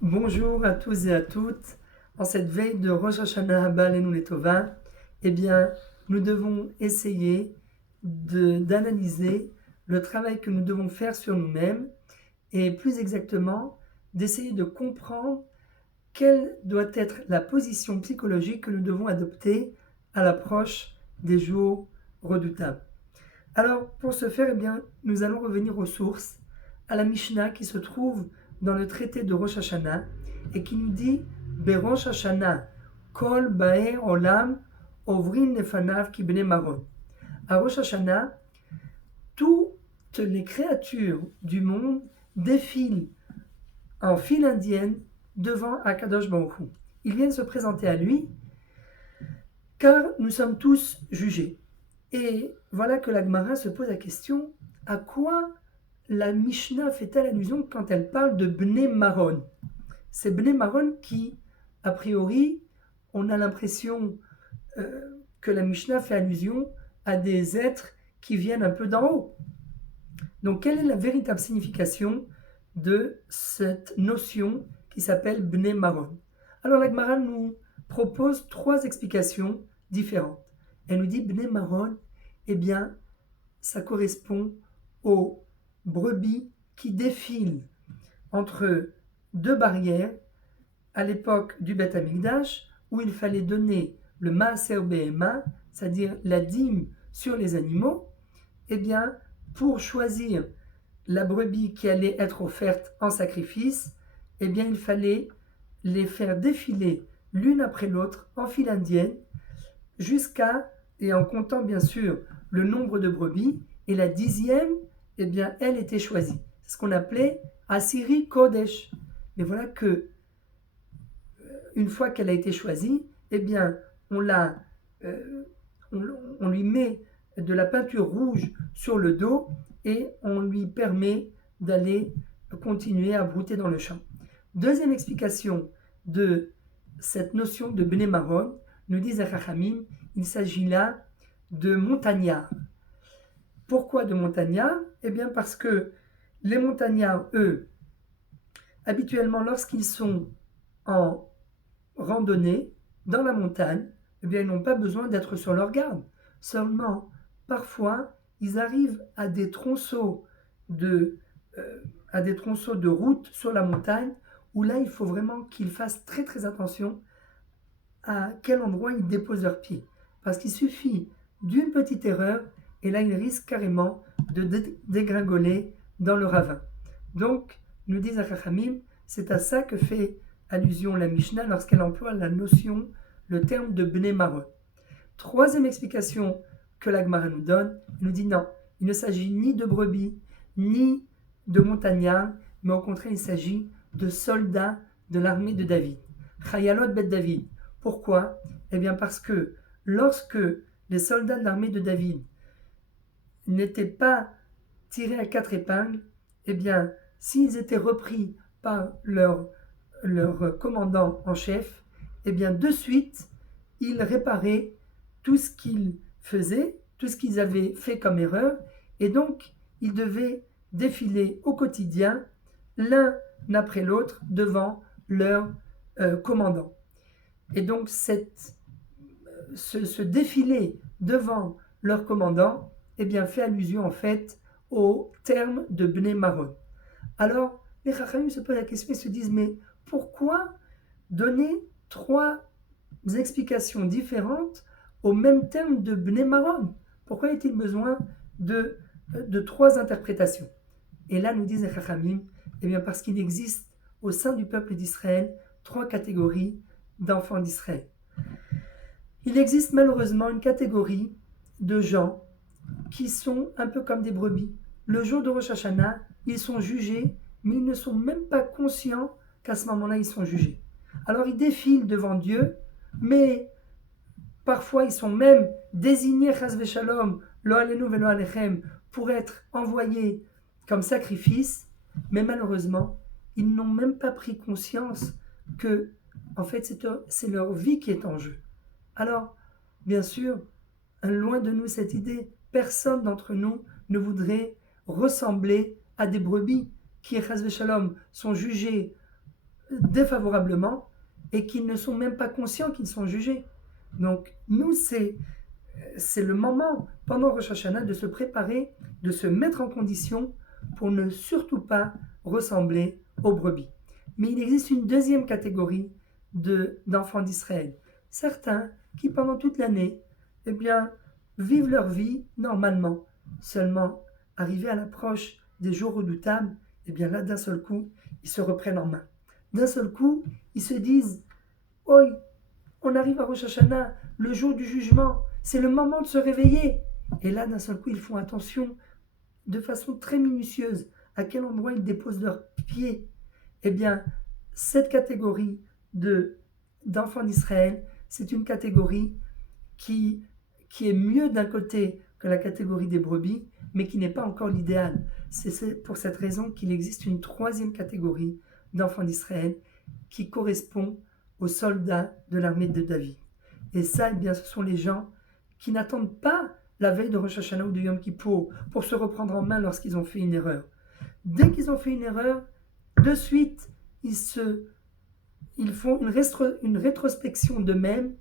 Bonjour à tous et à toutes. En cette veille de Rosh Hashanah Haba Aleinu Letova, eh bien, nous devons essayer d'analyser le travail que nous devons faire sur nous-mêmes et plus exactement d'essayer de comprendre quelle doit être la position psychologique que nous devons adopter à l'approche des jours redoutables. Alors, pour ce faire, eh bien, nous allons revenir aux sources, à la Mishnah qui se trouve dans le traité de Rosh Hashanah et qui nous dit Berosh Hashanah, Kol Bae Olam, Ovrin Nefanav Kibne Maron. À Rosh Hashanah, toutes les créatures du monde défilent en file indienne devant Akadosh Baruch Hu. Ils viennent se présenter à lui car nous sommes tous jugés. Et voilà que la Gemara se pose la question, à quoi la Mishnah fait-elle allusion quand elle parle de Bnei Maron? C'est Bnei Maron qui, a priori, on a l'impression que la Mishnah fait allusion à des êtres qui viennent un peu d'en haut. Donc quelle est la véritable signification de cette notion qui s'appelle Bnei Maron? Alors la Gemara nous propose trois explications différentes. Elle nous dit Bnei Maron, eh bien, ça correspond aux brebis qui défilent entre deux barrières à l'époque du Beth Amikdash, où il fallait donner le Maaser Behema, c'est-à-dire la dîme sur les animaux, eh bien, pour choisir la brebis qui allait être offerte en sacrifice, eh bien, il fallait les faire défiler l'une après l'autre en file indienne, jusqu'à, et en comptant bien sûr le nombre de brebis, et la dixième, eh bien, elle était choisie. C'est ce qu'on appelait Asiri Kodesh. Mais voilà que, une fois qu'elle a été choisie, eh bien, euh, on lui met de la peinture rouge sur le dos et on lui permet d'aller continuer à brouter dans le champ. Deuxième explication de cette notion de Bnei Maron, nous disent les Chachamim, il s'agit là de montagnards. Pourquoi de montagnards? Eh bien parce que les montagnards, eux, habituellement lorsqu'ils sont en randonnée dans la montagne, eh bien ils n'ont pas besoin d'être sur leur garde. Seulement, parfois, ils arrivent à des tronçons de, route sur la montagne où là, il faut vraiment qu'ils fassent très très attention à quel endroit ils déposent leurs pieds. Parce qu'il suffit d'une petite erreur et là, ils risquent carrément de dégringoler dans le ravin. Donc, nous disent à Chachamim, c'est à ça que fait allusion la Mishnah lorsqu'elle emploie la notion, le terme de Bnei Maron. Troisième explication que la Gemara nous donne, elle nous dit non, il ne s'agit ni de brebis, ni de montagnards, mais au contraire, il s'agit de soldats de l'armée de David. Chayalot Bet David. Pourquoi? Eh bien parce que lorsque les soldats de l'armée de David n'étaient pas tirés à quatre épingles, eh bien, s'ils étaient repris par leur commandant en chef, eh bien, de suite, ils réparaient tout ce qu'ils faisaient, tout ce qu'ils avaient fait comme erreur, et donc, ils devaient défiler au quotidien, l'un après l'autre, devant leur commandant. Et donc, ce défilé devant leur commandant, eh bien, fait allusion en fait au terme de Bnei Maron. Alors, les Chachamim se posent la question et se disent, mais pourquoi donner trois explications différentes au même terme de Bnei Maron? Pourquoi est-il besoin de trois interprétations? Et là, nous disent les Chachamim, eh bien parce qu'il existe au sein du peuple d'Israël trois catégories d'enfants d'Israël. Il existe malheureusement une catégorie de gens qui sont un peu comme des brebis. Le jour de Rosh Hashanah, ils sont jugés, mais ils ne sont même pas conscients qu'à ce moment-là, ils sont jugés. Alors ils défilent devant Dieu, mais parfois ils sont même désignés, chas v'shalom, lo alenu velo alechem, pour être envoyés comme sacrifice, mais malheureusement, ils n'ont même pas pris conscience que, en fait, c'est leur vie qui est en jeu. Alors, bien sûr, loin de nous cette idée, personne d'entre nous ne voudrait ressembler à des brebis qui, chas v'shalom, sont jugées défavorablement et qui ne sont même pas conscients qu'ils sont jugés. Donc, nous, c'est le moment, pendant Rosh Hashanah, de se préparer, de se mettre en condition pour ne surtout pas ressembler aux brebis. Mais il existe une deuxième catégorie d'enfants d'Israël. Certains qui, pendant toute l'année, eh bien, vivent leur vie normalement. Seulement, arrivés à l'approche des jours redoutables, eh bien là, d'un seul coup, ils se reprennent en main. D'un seul coup, ils se disent « Oi, on arrive à Rosh Hashanah, le jour du jugement, c'est le moment de se réveiller. » Et là, d'un seul coup, ils font attention de façon très minutieuse à quel endroit ils déposent leurs pieds. Eh bien, cette catégorie d'enfants d'Israël, c'est une catégorie qui est mieux d'un côté que la catégorie des brebis, mais qui n'est pas encore l'idéal. C'est pour cette raison qu'il existe une troisième catégorie d'enfants d'Israël qui correspond aux soldats de l'armée de David. Et ça, eh bien, ce sont les gens qui n'attendent pas la veille de Rosh Hashanah ou de Yom Kippour pour se reprendre en main lorsqu'ils ont fait une erreur. Dès qu'ils ont fait une erreur, de suite, ils font une rétrospection d'eux-mêmes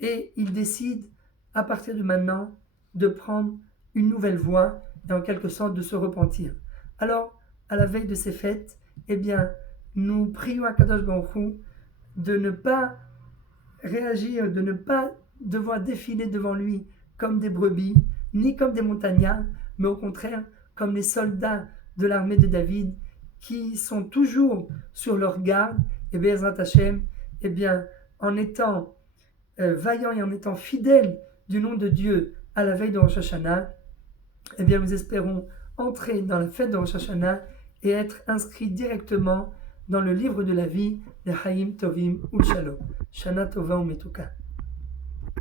et ils décident, à partir de maintenant, de prendre une nouvelle voie et en quelque sorte de se repentir. Alors, à la veille de ces fêtes, eh bien, nous prions à Kadosh Baruch Hu de ne pas réagir, de ne pas devoir défiler devant lui comme des brebis, ni comme des montagnards, mais au contraire comme les soldats de l'armée de David qui sont toujours sur leur garde, et Be'ezrat Hashem, eh bien, en étant vaillants et en étant fidèles du nom de Dieu à la veille de Rosh Hashanah, eh bien, nous espérons entrer dans la fête de Rosh Hashanah et être inscrits directement dans le livre de la vie de Hayim Tovim Ul Shalom. Shana Tova Umetuka.